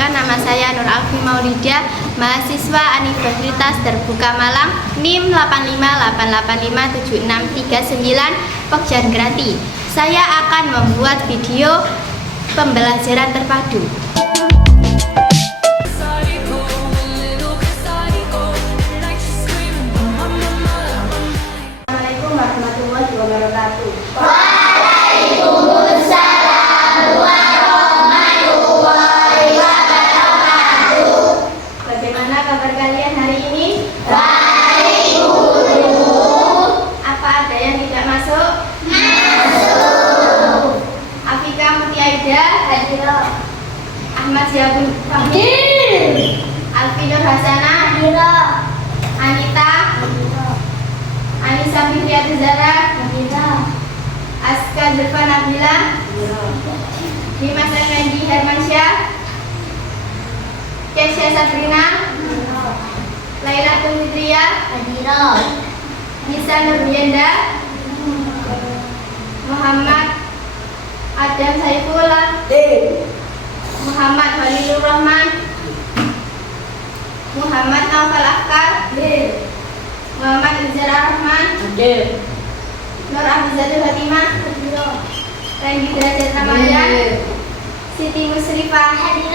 Perkenalkan, nama saya Nur Alfi Maulida, mahasiswa Universitas Terbuka Malang, NIM 858857639 Pokjangrati. Saya akan membuat video pembelajaran terpadu. Assalamualaikum warahmatullahi wabarakatuh. Bagaimana kabar kalian hari ini? Baik, Guru. Apa ada yang tidak masuk? Masuk. Afika Mutiaida, Hadir. Ahmad Ziabul Fahmi, Hadir. Alfi Nur Hasanah, Hadir. Anita, Hadir. Anissa Fitriati Zara, Hadir. Aska Zurfa Nabila, Dimas Effendi Hermansyah, Kesha Sabrina, Laila Tumidria, Hadir. Nisa Nurbienda, Muhammad Adam Saifullah, Muhammad Walilur Rahman, Muhammad Naufal Akbar, Muhammad Izar Rahman, Nur Ahmizatul Hatimah, Randy Derajat Ramadan, Siti Musrifah, Hadir.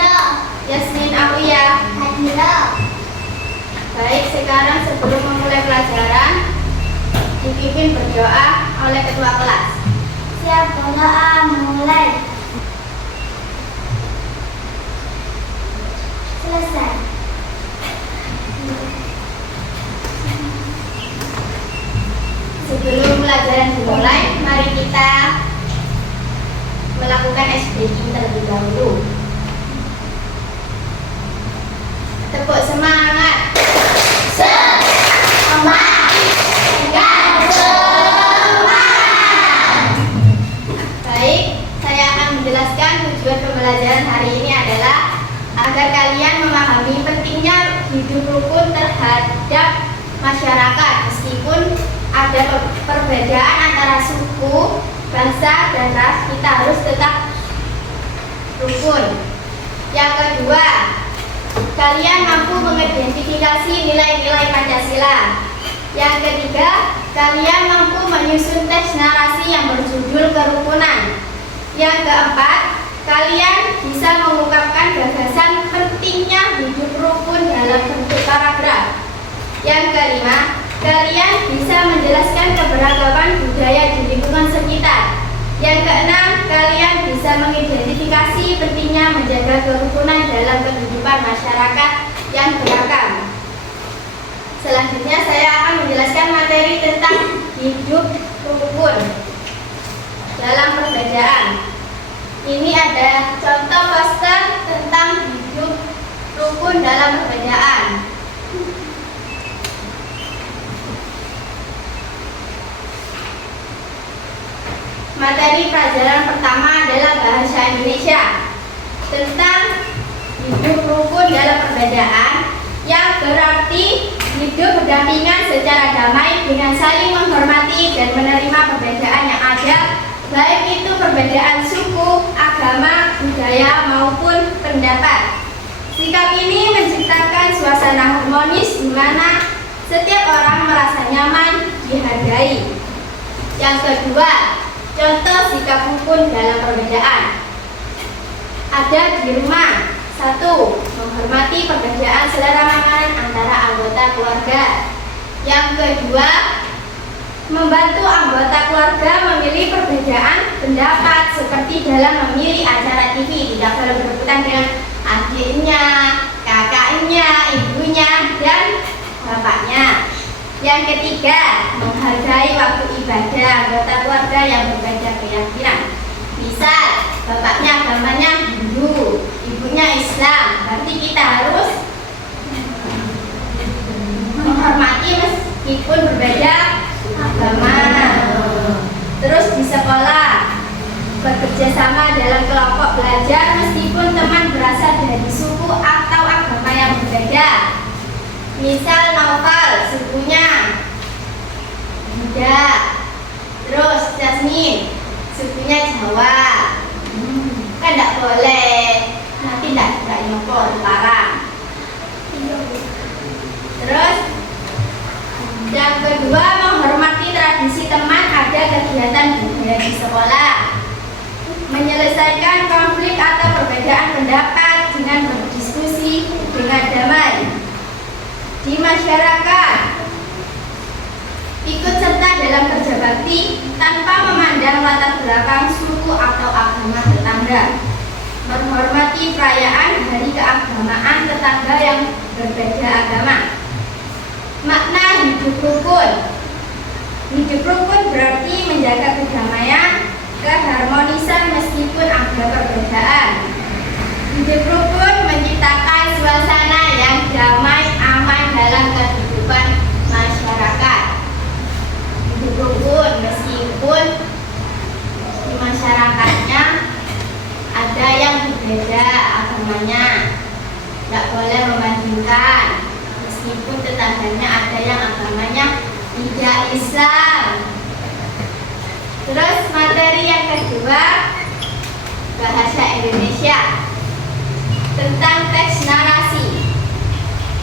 Yasmin Aulia. Hadir. Baik, sekarang sebelum memulai pelajaran, dipimpin berdoa oleh ketua kelas. Siap berdoa, mulai. Selesai. Sebelum pelajaran dimulai, mari kita melakukan SBY terlebih dahulu. Tepuk semangat. Baik, saya akan menjelaskan tujuan pembelajaran hari ini adalah agar kalian memahami pentingnya hidup rukun terhadap masyarakat meskipun ada perbedaan antara suku, bangsa, dan ras, kita harus tetap rukun. Yang kedua, kalian mampu mengidentifikasi nilai-nilai Pancasila. Yang ketiga, kalian mampu menyusun teks narasi yang berjudul kerukunan. Yang keempat, kalian bisa mengungkapkan gagasan pentingnya hidup rukun dalam bentuk paragraf. Yang kelima, kalian bisa menjelaskan keberagaman budaya di lingkungan sekitar. Yang keenam, kalian bisa mengidentifikasi pentingnya menjaga kerukunan dalam kehidupan masyarakat yang beragam. Selanjutnya saya akan menjelaskan materi tentang hidup rukun dalam perbedaan. Ini ada contoh poster tentang hidup rukun dalam perbedaan. Materi pelajaran pertama adalah bahasa Indonesia tentang hidup rukun dalam perbedaan, yang berarti hidup berdampingan secara damai dengan saling menghormati dan menerima perbedaan yang ada, baik itu perbedaan suku, agama, budaya, maupun pendapat. Sikap ini menciptakan suasana harmonis di mana setiap orang merasa nyaman dihargai. Yang kedua, contoh sikap rukun dalam perbedaan. Ada di rumah. 1. Menghormati perbedaan selera makanan antara anggota keluarga. Yang kedua, membantu anggota keluarga memilih perbedaan pendapat seperti dalam memilih acara TV, tidak perlu berebutan dengan adiknya, kakaknya, ibunya, dan bapaknya. Yang ketiga, menghargai waktu ibadah anggota keluarga yang berbeda keyakinan. Misal, bapaknya agamanya Hindu, ibunya Islam, berarti kita harus menghormati meskipun berbeda agama. Terus di sekolah, bekerja sama dalam kelompok belajar meskipun teman berasal dari suku atau agama yang berbeda. Misal Naufal, sukunya Buddha. Terus Jasmine, sukunya Jawa. Kan tidak boleh nanti tidak nyopo dilarang. Terus yang kedua, menghormati tradisi teman, ada kegiatan budaya di sekolah. Menyelesaikan konflik atau perbedaan pendapat dengan berdiskusi dengan damai. Di masyarakat, ikut serta dalam kerja bakti tanpa memandang latar belakang suku atau agama tetangga. Menghormati perayaan hari keagamaan tetangga yang berbeda agama. Makna hidup rukun. Hidup rukun berarti menjaga kedamaian, keharmonisan meskipun ada perbedaan. Hidup rukun menciptakan suasana yang damai, aman dalam kehidupan masyarakat. Hidup rukun meskipun di masyarakatnya ada yang berbeda agamanya, tidak boleh membandingkan. Meskipun tetangganya ada yang agamanya tidak Islam. Terus materi yang kedua, bahasa Indonesia tentang teks narasi.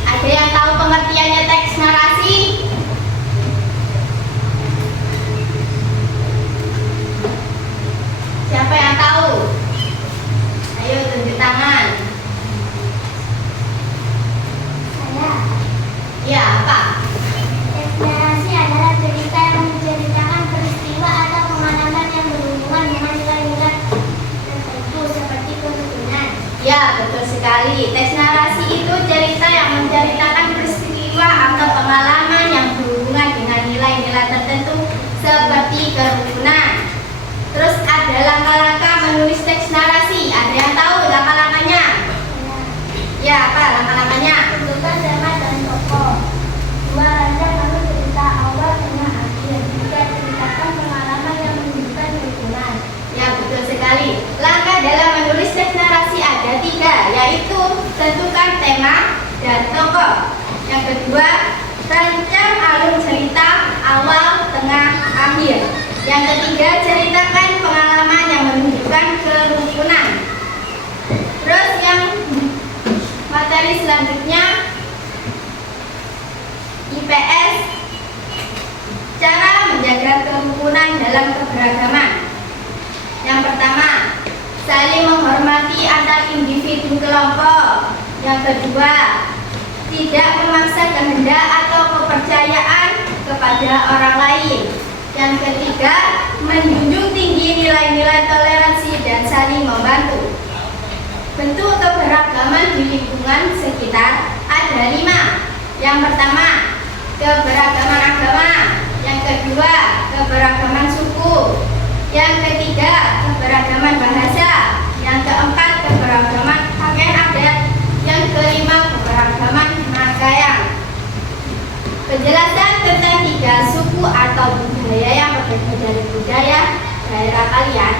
Ada yang tahu pengertiannya teks narasi? Siapa yang tahu? Ayo tunjuk tangan. Saya. Ya, apa? Teks narasi adalah cerita yang menceritakan peristiwa atau pengalaman yang berhubungan dengan nilai-nilai tertentu seperti kerukunan. Ya, betul sekali. Teks narasi itu cerita yang menceritakan peristiwa atau pengalaman yang berhubungan dengan nilai-nilai tertentu seperti kerukunan. Terus ada langkah-langkah menulis teks narasi. Ada yang tahu langkah-langkahnya? Ya, apa langkah-langkahnya? Tentukan tema dan tokoh. 2. Rancang lalu cerita awal, tengah, akhir. 3. Ceritakan pengalaman yang menunjukkan kerukunan. Ya, betul sekali. Langkah dalam menulis teks narasi ada 3, yaitu tentukan tema dan tokoh. Yang kedua, rancang alur cerita awal, tengah, akhir. Yang ketiga, ceritakan pengalaman yang menunjukkan kerukunan. Terus yang materi selanjutnya, IPS, cara menjaga kerukunan dalam keberagaman. Yang pertama, saling menghormati antar individu kelompok. Yang kedua, tidak memaksa kehendak atau kepercayaan kepada orang lain. Yang ketiga, menjunjung tinggi nilai-nilai toleransi dan saling membantu. Bentuk keberagaman di lingkungan sekitar ada 5. Yang pertama, keberagaman agama. Yang kedua, keberagaman suku. Yang ketiga, keberagaman bahasa. Yang keempat, keberagaman pakaian adat. Yang kelima, keberagaman pakaian. Penjelasan tentang 3 suku atau budaya yang berbeda dari budaya daerah kalian.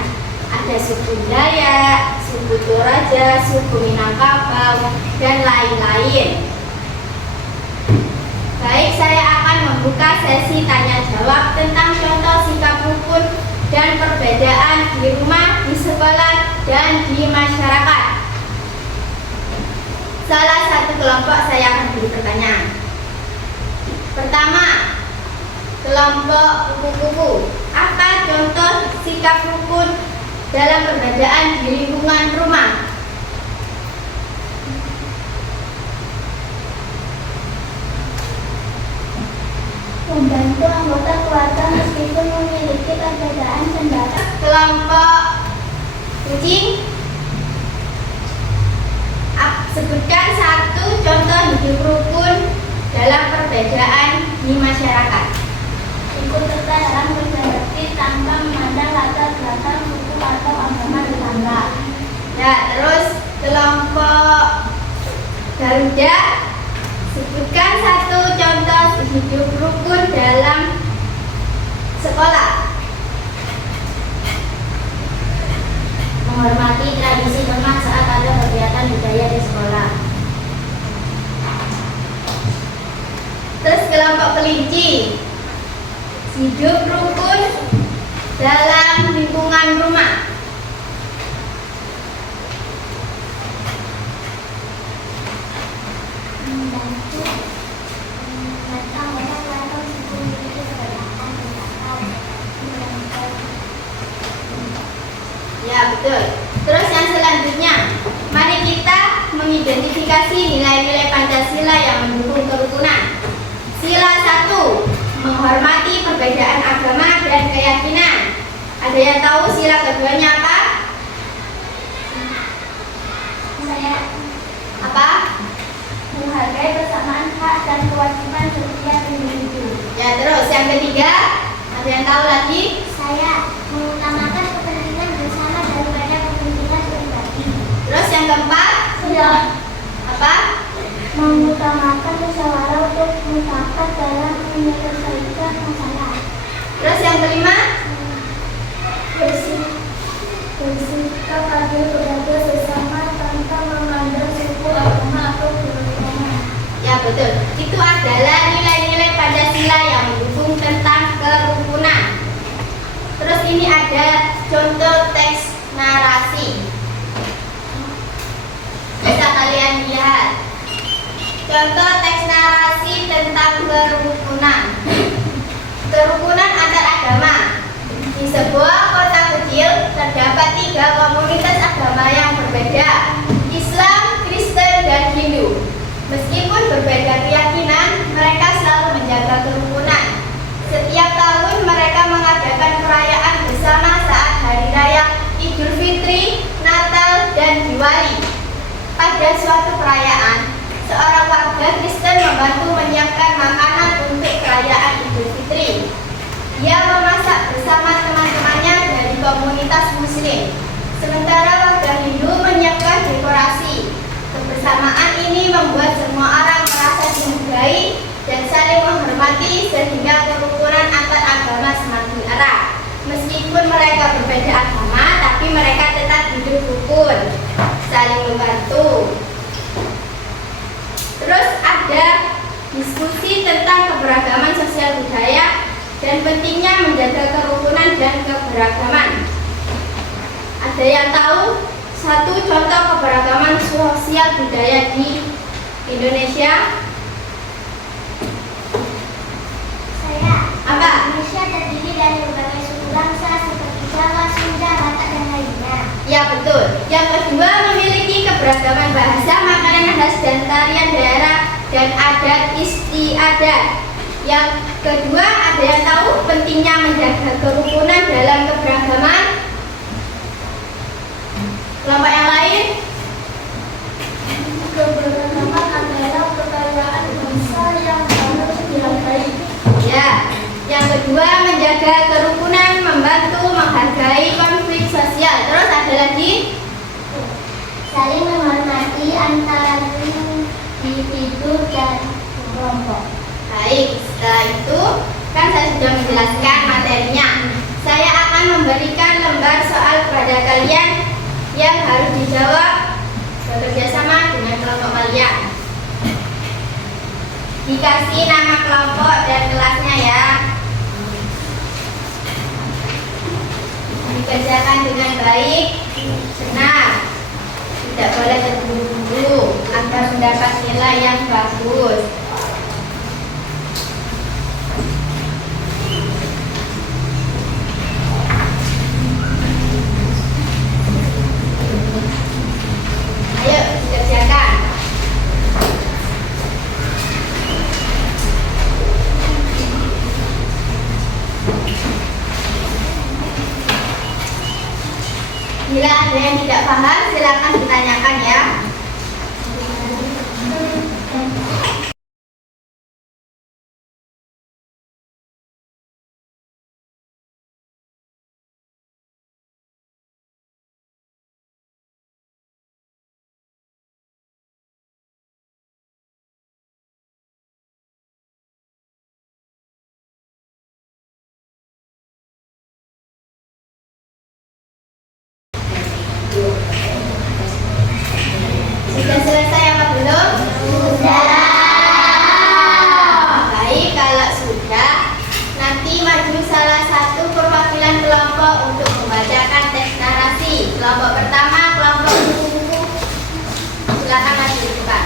Ada suku Dayak, suku Toraja, suku Minangkabau, dan lain-lain. Baik, saya akan membuka sesi tanya jawab tentang contoh sikap rukun dan perbedaan di rumah, di sekolah, dan di masyarakat. Salah satu kelompok saya akan beri pertanyaan. Pertama, kelompok kupu-kupu. Apa contoh sikap rukun dalam perbedaan di lingkungan rumah? Membantu anggota keluarga meskipun memiliki perbedaan pendapat. Kelompok kucing. Sebutkan satu contoh hidup rukun dalam perbedaan di masyarakat. Ikut serta dalam kerja bakti tanpa memandang latar belakang suku atau agama tetangga. Ya, terus kelompok Garuda. Sebutkan satu contoh hidup rukun dalam sekolah. Menghormati tradisi teman saat ada kegiatan budaya di sekolah. Terus kelompok kelinci, hidup rukun dalam lingkungan rumah. membantu anggota keluarga meskipun memiliki perbedaan pendapat. Ya, betul. Terus yang selanjutnya, mari kita mengidentifikasi nilai-nilai Pancasila yang mendukung kerukunan. Sila 1, menghormati perbedaan agama dan keyakinan. Ada yang tahu sila keduanya apa? Saya Apa? menghargai persamaan hak dan kewajiban setiap individu. Ya, terus yang ketiga, ada yang tahu lagi? Saya mengutamakan kepentingan bersama daripada kepentingan pribadi. Terus yang keempat, Sudah apa? mengutamakan musyawarah untuk mufakat dalam menyelesaikan masalah. Terus yang kelima, Bersikap adil kepada sesama tanpa memandang suku, agama, atau keyakinan. ya betul. Itu adalah nilai-nilai Pancasila yang mendukung tentang kerukunan. Terus ini ada contoh teks narasi. Bisa kalian lihat. Contoh teks narasi tentang kerukunan. Kerukunan antar agama. Di sebuah kota kecil terdapat 3 komunitas agama yang berbeda, Islam, Kristen, dan Hindu. Meskipun berbeda keyakinan, mereka selalu menjaga kerukunan. Setiap tahun mereka mengadakan perayaan bersama saat hari raya Idul Fitri, Natal, dan Diwali. Pada suatu perayaan, seorang warga Kristen membantu menyiapkan makanan untuk perayaan Idul Fitri. Dia memasak bersama teman-temannya dari komunitas Muslim. Sementara warga Hindu menyiapkan dekorasi. Kebersamaan ini membuat semua orang merasa dihargai dan saling menghormati sehingga kerukunan antar agama semakin erat. Meskipun mereka berbeda agama, tapi mereka tetap hidup rukun, saling membantu. Terus ada diskusi tentang keberagaman sosial budaya dan pentingnya menjaga kerukunan dan keberagaman. Ada yang tahu satu contoh keberagaman sosial budaya di Indonesia? Saya. Apa? Indonesia terdiri dari berbagai suku bangsa seperti Jawa, Sunda, Batak, dan lainnya. Ya betul. Yang kedua, memiliki keberagaman bahasa, makanan khas dan tarian daerah dan adat istiadat. Yang kedua, ada yang tahu pentingnya menjaga kerukunan dalam keberagaman? Kelompok yang lain? Keberagaman adalah kekayaan bangsa yang harus dihargai. Ya. Yang kedua, menjaga kerukunan, membantu menghargai konflik sosial. Terus ada lagi? Saling menghormati antara individu dan kelompok. Baik, setelah itu kan saya sudah menjelaskan materinya. Saya akan memberikan lembar soal kepada kalian yang harus dijawab bekerjasama dengan kelompok kalian. Dikasih nama kelompok dan kelasnya ya. Dikerjakan dengan baik, benar. Tidak boleh terburu-buru agar mendapat nilai yang bagus. Ayo dikerjakan. Bila ada yang tidak paham, silakan ditanyakan ya. Sudah selesai apa belum? Sudah. Baik, kalau sudah, nanti maju salah satu perwakilan kelompok untuk membacakan teks narasi. Kelompok pertama, kelompok kupu-kupu. Silakan maju di depan.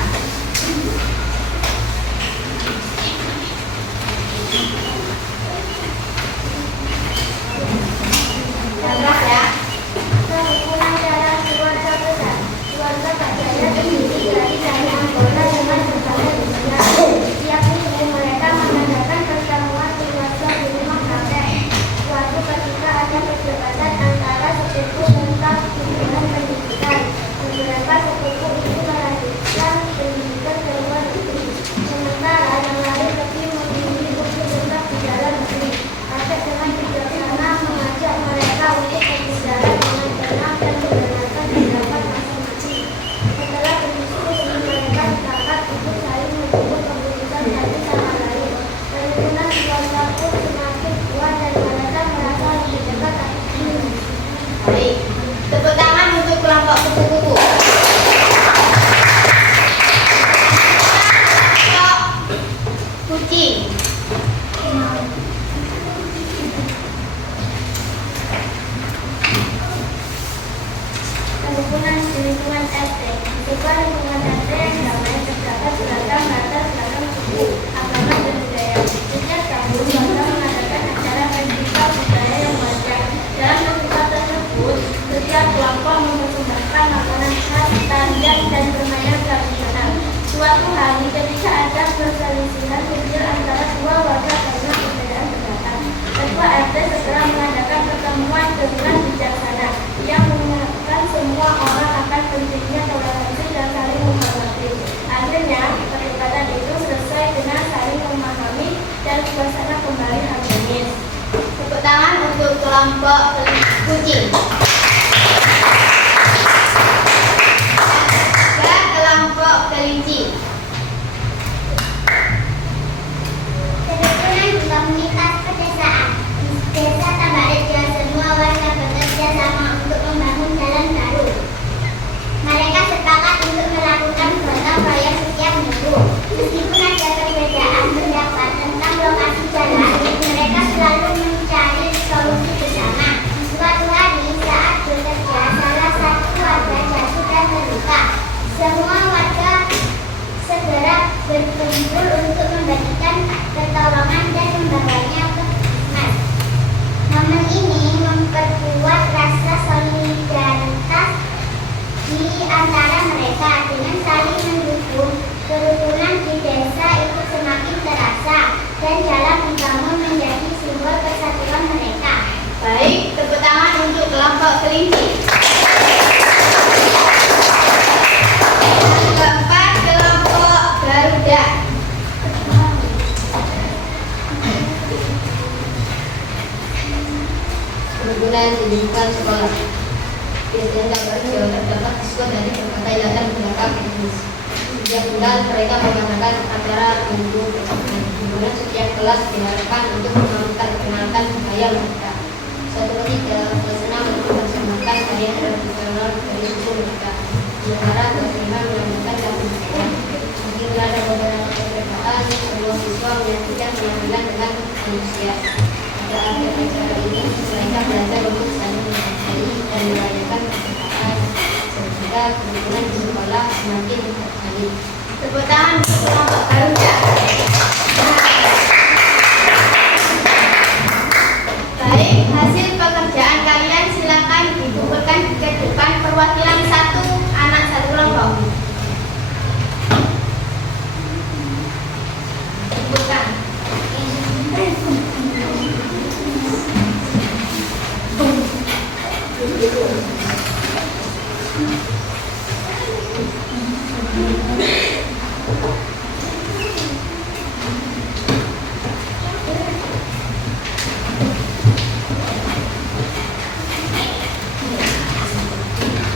suatu hari ketika ada perselisihan kecil antara dua warga karena perbedaan pendapat. Ketua RT segera mengadakan pertemuan dengan bijaksana yang mengingatkan semua orang akan pentingnya toleransi dan saling menghormati. Akhirnya, perdebatan itu selesai dengan saling memahami dan suasana kembali harmonis. Tepuk tangan untuk kelompok kucing. Ke kelompok kelinci. Kerukunan di komunitas pedesaan. Di desa Tambakrejo, semua warga bekerja sama untuk membangun jalan baru. Mereka sepakat untuk melakukan gotong royong setiap minggu. Meskipun ada perbedaan pendapat tentang lokasi jalan, mereka selalu mencari solusi bersama. Suatu hari saat bekerja, salah satu warga jatuh dan terluka. Semua warga segera berkumpul untuk memberikan pertolongan dan membawanya ke puskesmas. Momen ini memperkuat rasa solidaritas di antara mereka. Dengan saling mendukung, kerukunan di desa itu semakin terasa dan jalan dibangun menjadi simbol persatuan mereka. Baik, tepuk tangan untuk kelompok kelinci. Yang keempat, kelompok Garuda. Kerukunan pendidikan sekolah. Biasanya Tambakrejo terdapat siswa dari berbagai latar belakang etnis. Setiap bulan mereka mengadakan acara minggu pertemuan, di mana setiap kelas diharapkan untuk memperkenalkan budaya mereka. Suatu ketika, suasana mempersembahkan karya tradisional dari suku mereka. Sementara bagaimana melanjutkan lagu mereka. Mungkin ada beberapa perbedaan, semua siswa menyaksikan penampilan dengan antusias. Pada akhir acara ini, mereka belajar untuk saling menghargai dan merayakan kebersamaan, sehingga kerukunan di sekolah semakin terjalin. Tepuk tangan untuk kelompok Garuda. Baik, hasil pekerjaan kalian silakan dikumpulkan ke depan perwakilan satu anak satu kelompok. Bukan.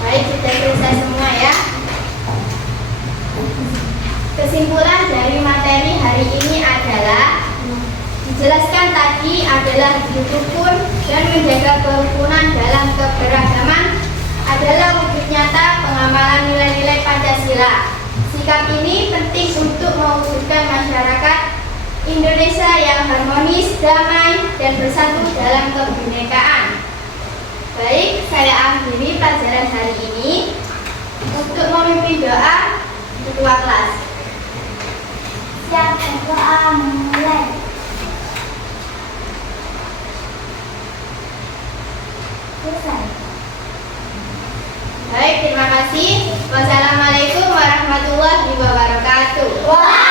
Baik, sudah selesai semua ya. Kesimpulan dari materi hari ini adalah dijelaskan tadi adalah hidup rukun dan menjaga kerukunan dalam keberagaman adalah wujud nyata pengamalan nilai-nilai Pancasila. Sikap ini penting untuk mewujudkan masyarakat Indonesia yang harmonis, damai, dan bersatu dalam kebinekaan. Baik, saya akhiri pelajaran hari ini. Untuk memimpin doa, ketua kelas. Siap berdoa mulai. Selesai. Baik, terima kasih. Wassalamualaikum warahmatullahi wabarakatuh.